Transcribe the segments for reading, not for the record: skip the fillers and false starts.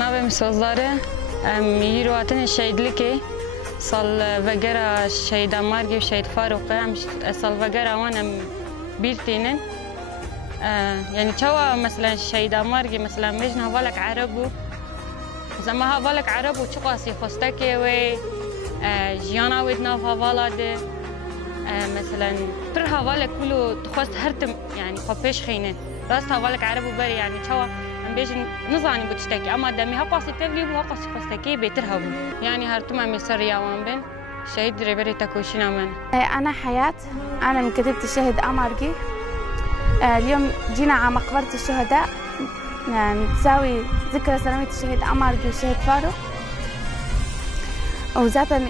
نابم سوزاره میرواتن شهید لکی سال وگرا شهید مارگی و شهید فاروقه هم سال وگرا وانم بیرتینن يعني توا مثلا شهید مارگی مثلا مجن هوالك عربو زما هوالك عربو چه قاسی خستکی و جیانا ود ناف هوالاده مثلا پر هوالك كله تخست هرتم يعني خبيش خينه راست هوالك عربو بري يعني توا بيجن نظاني بتشتكي اما دمي هقاسي تبلي وهقاسي خستكي بيترهبو يعني هرتما مصر يوان بن شهيد دريبري تكوشينا من انا حياة انا من كتيبة الشهيد امارجي اليوم جينا على مقبرة الشهداء نساوي ذكرى سلامية الشهيد امارجي والشهيد فاروق وذاتا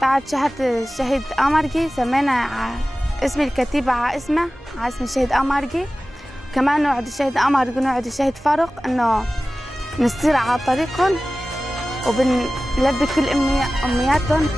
بعد شهادة الشهيد امارجي سمينا اسم الكتيبة على اسمه على اسم الشهيد امارجي كمان نوعد الشهيد امارجي ونوعد الشهيد فاروق انه نسير على طريقهم وبنلبي كل امنياتهم.